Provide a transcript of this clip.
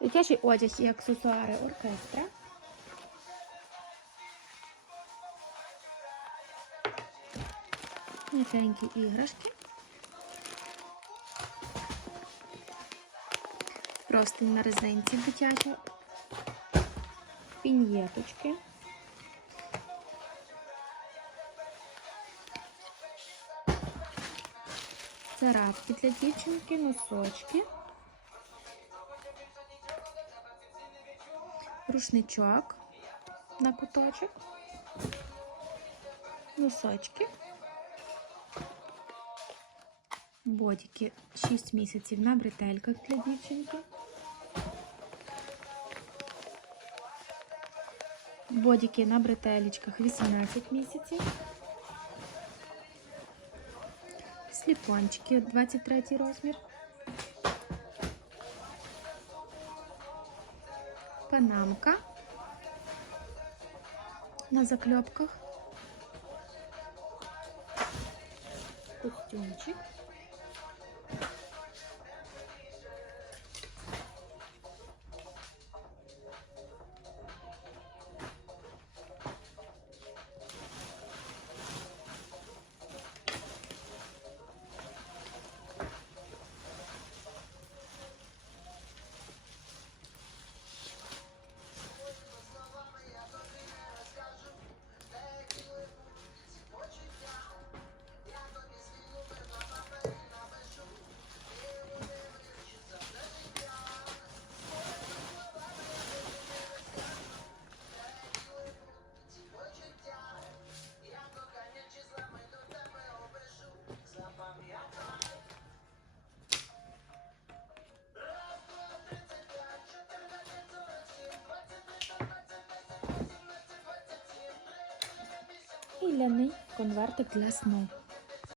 Дитячий одяг і аксесуари оркестра. М'якенькі іграшки. Простинь на резинці дитяча. Пін'єточки. Царапки для дівчинки, носочки. Рушничок на куточок. Носочки. Бодіки 6 місяців на бретельках для дівчинки. Бодіки на бретелечках 18 місяців. Сліпончики 23 розмір. Панамка на заклепках, Костюмчик. І ляний конвертик для сну.